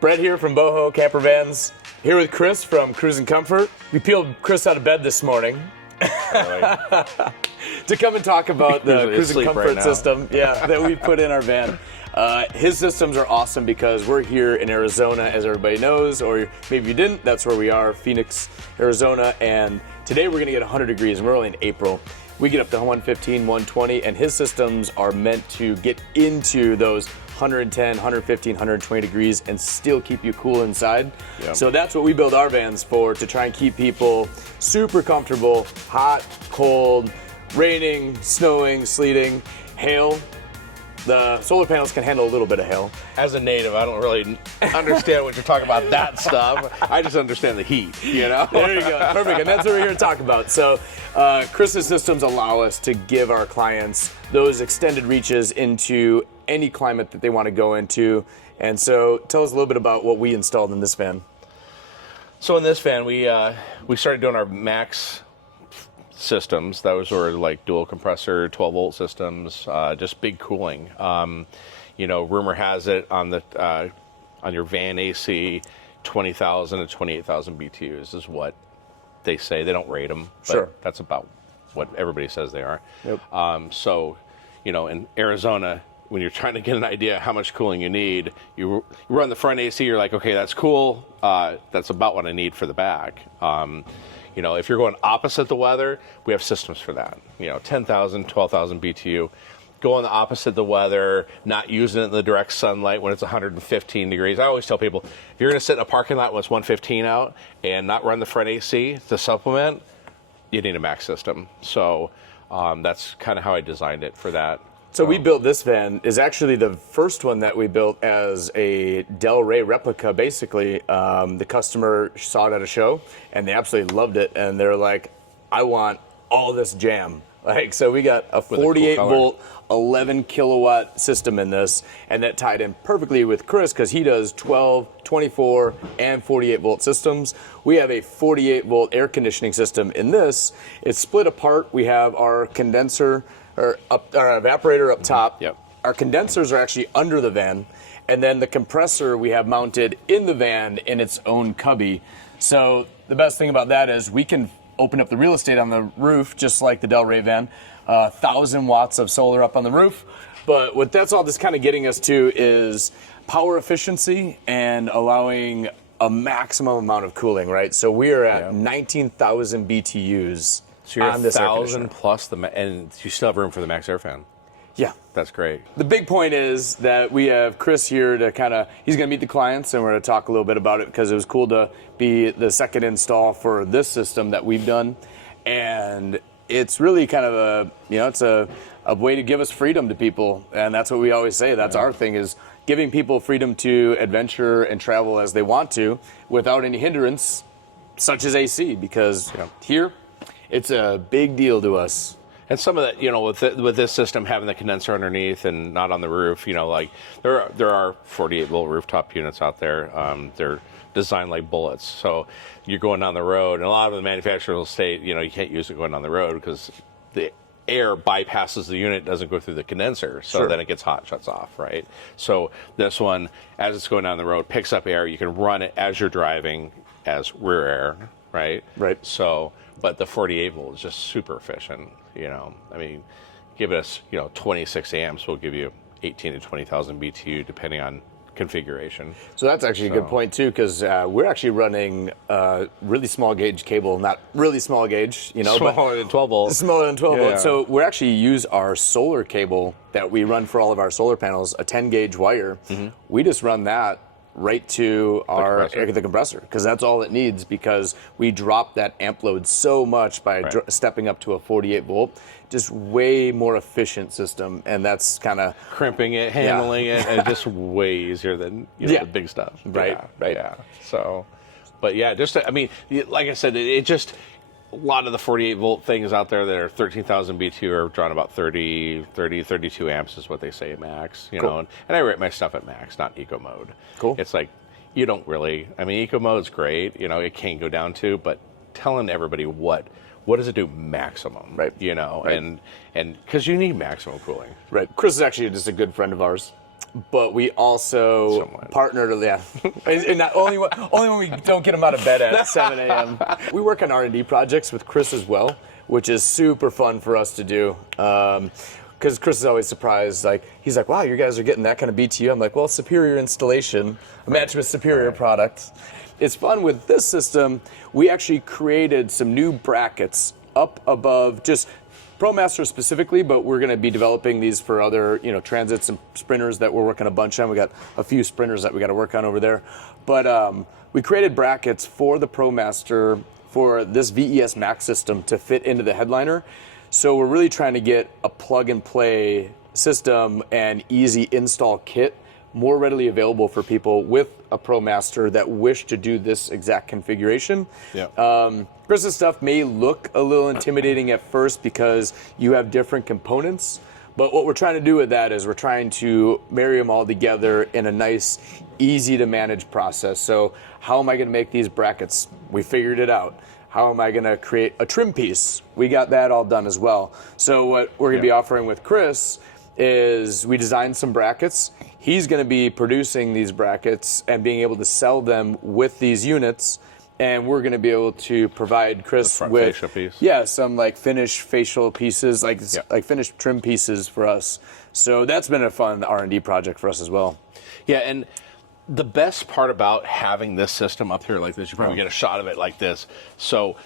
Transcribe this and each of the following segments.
Brett here from Boho Camper Vans, here with Chris from Cruise & Comfort. We peeled Chris out of bed this morning to come and talk about the Cruise & Comfort system that we put in our van. His systems are awesome because we're here in Arizona, as everybody knows, or maybe you didn't, that's where we are, Phoenix, Arizona, and today we're gonna get 100 degrees, and we're only in April. We get up to 115, 120, and his systems are meant to get into those 110, 115, 120 degrees and still keep you cool inside. Yep. So that's what we build our vans for, to try and keep people super comfortable, hot, cold, raining, snowing, sleeting, hail. The solar panels can handle a little bit of hail. As a native, I don't really understand what you're talking about, that stuff. I just understand the heat, you know? There you go, perfect, and that's what we're here to talk about. So Chris's systems allow us to give our clients those extended reaches into any climate that they want to go into. And so tell us a little bit about what we installed in this van. So in this van, we started doing our Maxx systems. Those were like dual compressor, 12-volt systems, just big cooling. You know, rumor has it on your van AC, 20,000 to 28,000 BTUs is what they say. They don't rate them, but sure, that's about what everybody says they are. Yep. So, you know, in Arizona, when you're trying to get an idea how much cooling you need, you run the front AC, you're like, okay, that's cool. That's about what I need for the back. You know, if you're going opposite the weather, we have systems for that. You know, 10,000, 12,000 BTU. Going the opposite the weather, not using it in the direct sunlight when it's 115 degrees. I always tell people, if you're going to sit in a parking lot when it's 115 out and not run the front AC to supplement, you need a Maxx system. So that's kind of how I designed it for that. So we built this van, is actually the first one that we built as a Del Rey replica, basically. The customer saw it at a show, and they absolutely loved it, and they're like, I want all this jam. Like, so we got a 48-volt, 11-kilowatt system in this, and that tied in perfectly with Chris, because he does 12, 24, and 48-volt systems. We have a 48-volt air conditioning system in this. It's split apart. We have our condenser, our evaporator up top. Yep. Our condensers are actually under the van, and then the compressor we have mounted in the van in its own cubby. So the best thing about that is we can open up the real estate on the roof, just like the Del Rey van, 1,000 watts of solar up on the roof. But what that's all just kind of getting us to is power efficiency and allowing a maximum amount of cooling, right? So we are at 19,000 BTUs. So you're on this 1,000 plus and you still have room for the Maxx Air Fan. Yeah. That's great. The big point is that we have Chris here to he's going to meet the clients, and we're going to talk a little bit about it because it was cool to be the second install for this system that we've done. And it's really kind of it's a way to give us freedom to people. And that's what we always say. That's our thing, is giving people freedom to adventure and travel as they want to without any hindrance, such as AC, because here, it's a big deal to us. And some of that, you know, with this system having the condenser underneath and not on the roof, you know, like there are 48-volt rooftop units out there. They're designed like bullets. So you're going down the road, and a lot of the manufacturers will state, you know, you can't use it going down the road because the air bypasses the unit, doesn't go through the condenser. So then it gets hot, shuts off, right? So this one, as it's going down the road, picks up air. You can run it as you're driving as rear air, right? Right. So, but the 48-volt is just super efficient. You know, I mean, give us, 26 amps will give you 18 to 20,000 BTU depending on configuration. So that's actually a good point too, because we're actually running really small gauge cable, not really small gauge, smaller than 12 volts. Smaller than 12 volts. So we actually use our solar cable that we run for all of our solar panels, a 10 gauge wire. Mm-hmm. We just run that right to the compressor, because that's all it needs, because we drop that amp load so much by stepping up to a 48 volt. Just way more efficient system, and that's kind of crimping it, handling it, and just way easier than the big stuff. Right. Yeah. So, but yeah, just I mean, like I said, it just a lot of the 48 volt things out there that are 13,000 BTU are drawing about 32 amps is what they say at max. You know, and I rate my stuff at max, not eco mode. Cool. It's like you don't really. I mean, eco mode's great. It can go down to, but telling everybody what what does it do maximum? Right. You know, Right. and because you need maximum cooling. Right. Chris is actually just a good friend of ours, but we also Somewhat. partnered. Yeah, and not only when we don't get him out of bed at 7 a.m. We work on R&D projects with Chris as well, which is super fun for us to do. Because Chris is always surprised. Like he's like, "Wow, you guys are getting that kind of BTU." I'm like, "Well, superior installation, matched with superior product." It's fun with this system. We actually created some new brackets up above just ProMaster specifically, but we're going to be developing these for other, transits and sprinters that we're working a bunch on. We got a few sprinters that we got to work on over there. But we created brackets for the ProMaster for this VES Maxx system to fit into the headliner. So we're really trying to get a plug and play system and easy install kit more readily available for people with a ProMaster that wish to do this exact configuration. Yeah. Chris's stuff may look a little intimidating at first because you have different components, but what we're trying to do with that is we're trying to marry them all together in a nice, easy to manage process. So how am I going to make these brackets? We figured it out. How am I going to create a trim piece? We got that all done as well. So what we're going to be offering with Chris is we designed some brackets. He's going to be producing these brackets and being able to sell them with these units. And we're going to be able to provide Chris with facial piece. some like finished facial pieces, like finished trim pieces for us. So that's been a fun R&D project for us as well. Yeah, and the best part about having this system up here like this, you probably get a shot of it like this. So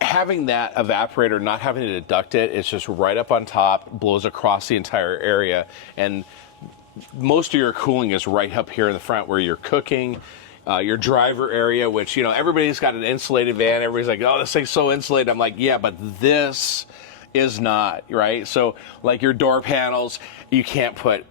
having that evaporator, not having to deduct it, it's just right up on top, blows across the entire area, and most of your cooling is right up here in the front where you're cooking. Your driver area, which, everybody's got an insulated van. Everybody's like, oh, this thing's so insulated. I'm like, yeah, but this is not, right? So, like your door panels, you can't put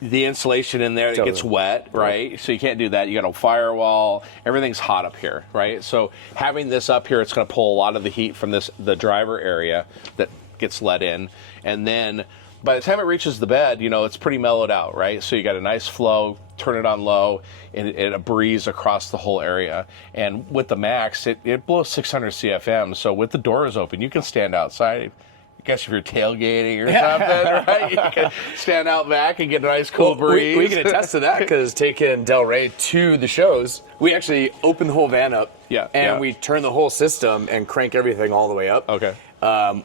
the insulation in there. It gets wet, right? So you can't do that. You got a firewall. Everything's hot up here, right? So having this up here, it's going to pull a lot of the heat from the driver area that gets let in. And then by the time it reaches the bed, it's pretty mellowed out, right? So you got a nice flow, turn it on low, and it a breeze across the whole area. And with the Maxx, it blows 600 CFM. So with the doors open, you can stand outside. I guess if you're tailgating or something, right? You can stand out back and get a nice cool breeze. We can attest to that because taking Del Rey to the shows, we actually open the whole van up and we turn the whole system and crank everything all the way up. Okay.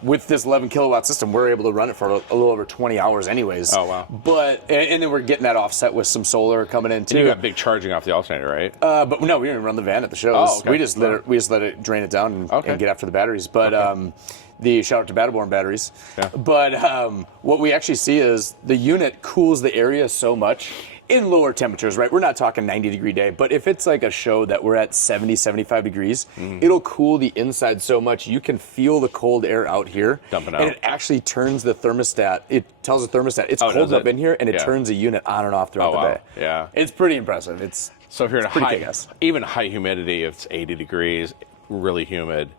With this 11 kilowatt system, we're able to run it for a little over 20 hours anyways. Oh, wow. But, and then we're getting that offset with some solar coming in too. And you got big charging off the alternator, right? But no, we didn't run the van at the shows. Oh, okay. We just let it drain it down and get after the batteries. But the shout out to Battleborn batteries. Yeah. But what we actually see is the unit cools the area so much in lower temperatures, right? We're not talking 90-degree day, but if it's like a show that we're at 70, 75 degrees, it'll cool the inside so much you can feel the cold air out here. Dumping out. And it actually turns the thermostat. It tells the thermostat it's cold up in here, and it turns the unit on and off throughout the day. Yeah. It's pretty impressive. So if you're in even high humidity, if it's 80 degrees, really humid,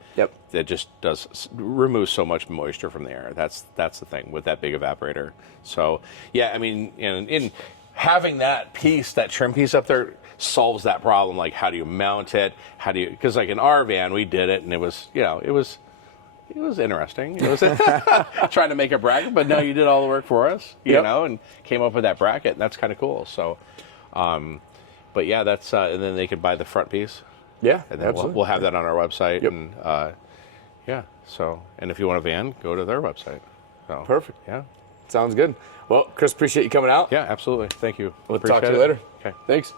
that just removes so much moisture from the air. That's the thing with that big evaporator. So yeah, I mean, in having that piece, that trim piece up there, solves that problem. Like, how do you mount it? Because like in our van, we did it, and it was interesting. It was trying to make a bracket, but no, you did all the work for us, you know, and came up with that bracket, and that's kind of cool. So, but yeah, that's and then they could buy the front piece. Yeah, and then we'll have that on our website. And so, and if you want a van, go to their website. So, perfect. Yeah, sounds good. Well, Chris, appreciate you coming out. Yeah, absolutely. Thank you. We'll talk to you later. Okay, thanks.